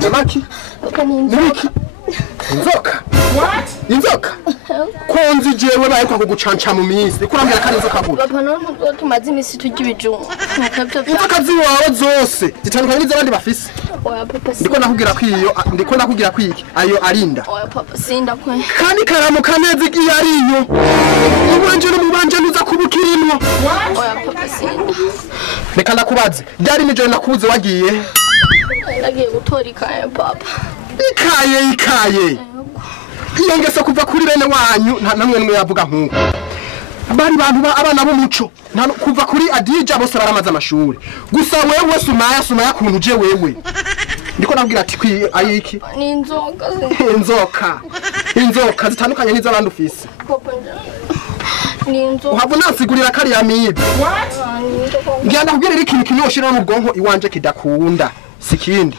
Mamaki? Inzoka? What? Inzoka? Konzi jewe bayiko kugucanca mu minsi. Kurambira kandi inzoka gute? Papa none tumaze imisi turya ibijumba. Inzoka ziwawe zose zitandukanye n'izabandi bafise. Oya papa. Ndiko nakubwira kwiki ayo arinda. Oya papa sinda kwe. Kandi karamuka neza igiye ariyo. Ubanje no mubanje nuza kubukirimwo. Oya papa sinda. Reka ndakubaze. Byari nijoro nakubuze wagiye. Nagiye gutora ikaye papa. Ikaye. Iyo ngese kuva kuri bene wanyu nta namwe nimwe yavuga nkuko. Bari bantu abana b'umuco kuva kuri Adija bose baramaze amashuri. Gusa wewe sumaya kuntu je wewe. Ndiko nabwira ati kwi ayiki. Ni inzoka. Inzoka zitandukanye n'izabandi ufise. Papa ni inzoka. Uhavu nansigurira kari ya mibe. What? Ngenda kubwira ikintu kinyoshira mu bwonko iwanje kidakunda. Sikindi.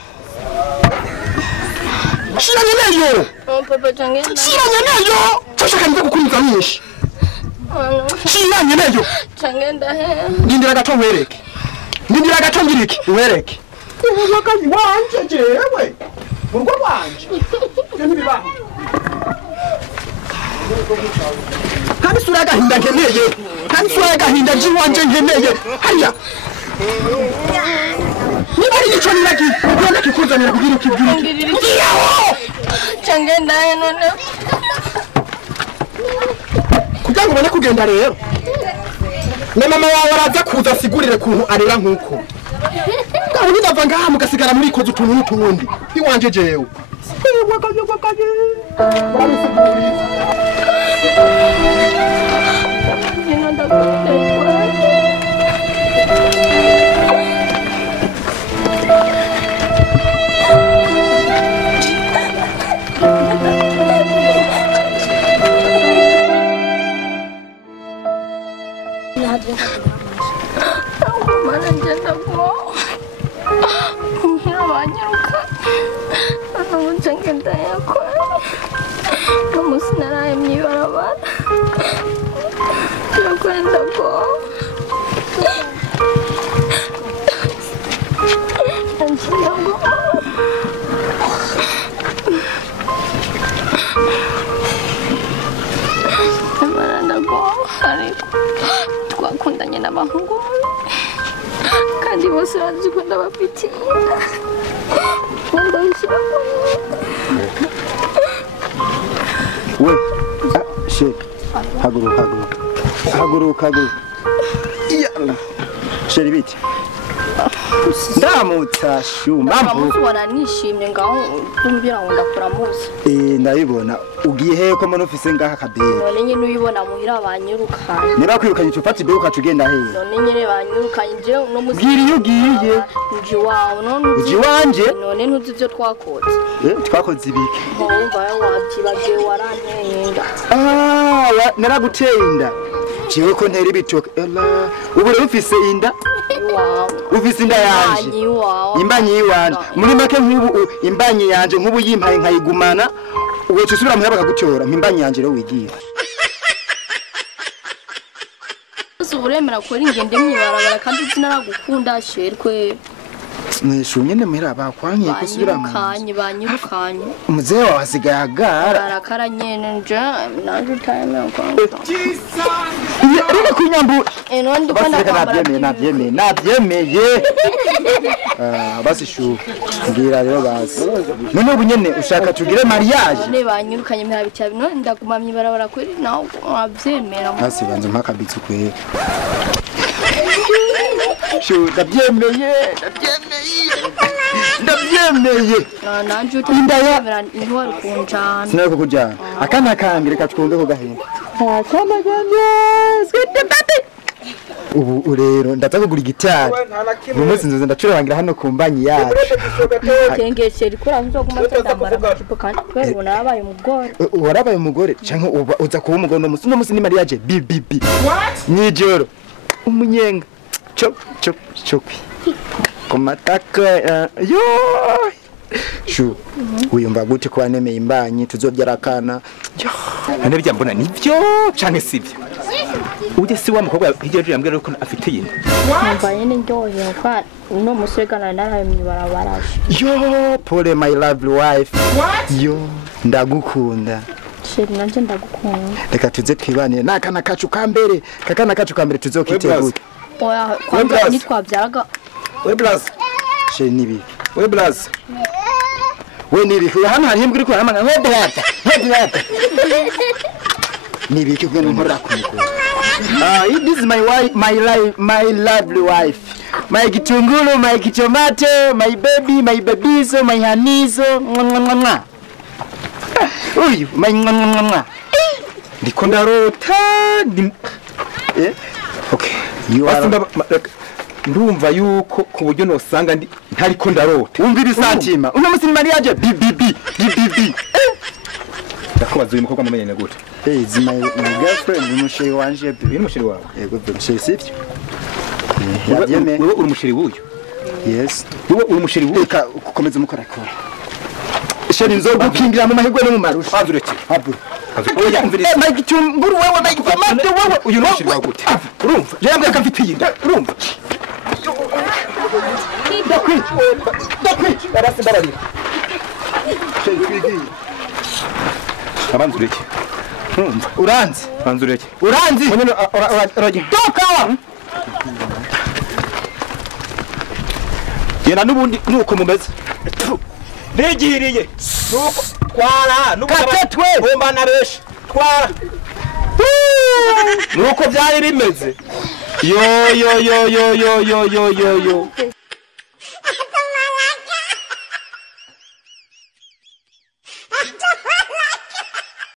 Shiranye nayo. Papa changenda. Shiranye nayo. Toshaka nze kukumiza nyinshi. Shiranye nayo. Changenda he. Ndindira gato wereke. Ndindira gato ngiriki wereke. Ubakazi wanje jewe. Murugo wanje. Nti bibaho. Kandi sura gahinda nkeneye. Kandi sura gahinda jiwanje nkeneye. Hariya. Nibari nico niragi. Ubona kikuzanira kugira ukibwira. Changenda he none. Kugira ngo ubone kugenda rero. Na mama wawe araza kuza sigurire kuntu arera nkuko. Ngaho ndava ngaha mugasigara muri kozo utuntu n'utundi. Iwanje jewe. Wakaje. twakundanye n'abahungu kandi bose bazi ko ndabafitiye ndabishyira we she haguruka yalla sheri biti ndamutsa shumba mvu waranishimye ngaho tumbira ngo ndakura muzi ndabibona ugiye he ko mbona ufise ngaha kabere none nyine uyibona muhira banyirukanye niba kwirukanye ufata ibyo ukatugenda he none nyine banyirukanye je no muzi bwira iyo ugiye nji wawe none uji wanje none ntuzi ivyo twakoze twakoze ibiki umva wabyibagiye warantenga naraguteye inda jewe ko ntera ibitoke ubu rero ufise inda ufise inda yanje imbanyi yiwanje muri make nk'ubu imbanyi yanje nk'ubu yimpaye nkayigumana uwo tusubira muhera bakagutora imbanyi yanje rero wigira uremera ko ari ingende mwibarabara kandi sinaragukunda sherwe mwishumye muhera bakwankiye kusubira mu banyirukanye umuzehe wawe asigaye agara arakara nyene nje naje utayeme ko rero kunyambu none ndikona nabyemeye basi shu ngira rero basi none ubu nyene ushaka tugire mariage ne banyirukanye mpera bicabi none ndagumamye barabara kweri nawe wabyemera basi banze mpakabitse kwe shu ndabyemeye nanje utayemera intwari kunjana sinako kujana akana kambire katwumve ko gahinda akana kambye ubu rero ndaza kugura igitari uyu munsi nzoza ndacurangira hano ku mbanyi yacu kengesheri kuri aho uzoguma ndambara amajipo kandi kweri ubona yabaye umugore warabaye umugore canke uza kuba umugore no musi ni mariage bibibi nijoro umunyenga chop kumataka yo shu uyumva gute kwa nemeye imbanyi tuzobyara kana none bijya mbona nivyo canke sivyo uje si wa mukobwa hijeje yambwira ko afite yinda numva nyine ndyohewe kwa uno musore kana naraye mwibarabara yo pole my lovely wife yo ndagukunda sheri nanje ndagukunda reka tuze twibanire nakana kacu kambere kakana kacu kambere tuzokitegura oya kwa nitwabyaraga we blaz sheri nibi we blaz we nibi hano hari imbwa iri ko hamana we brata nibi kigwe nkora kumukuru this is my wife my lovely wife my kitungulu my tomato my baby my babizo my hanizo uyu my ndiko ndarota okay you are ndumva yuko ku buryo nosanga ntariko ndarota umvira isantima uno musiri Maria aje bbb ndakubaza uyu mukobwa mumenyene gute is my girlfriend umusheri wanje ni umusheri wawe yego umusheri sivyo wewe uri umusheri wuyu yes wewe uri umusheri wuyu reka ukomeze mukorakora sheri nzogukingira mu mahigwe no mu marusha azureke abu oya umvira my gitumburu wewe my tomato wewe uyu ni umusheri wawe gute urumva je yambwira ko afite yinda urumva dakwica barasimbararira sheri kwigi abanzureke uranzi banzureke uranzi urajye toka yena nubundi nuko mumeze nigiriye nuko twara nuko katetwe bomba na beshi twara nuko byari bimeze yo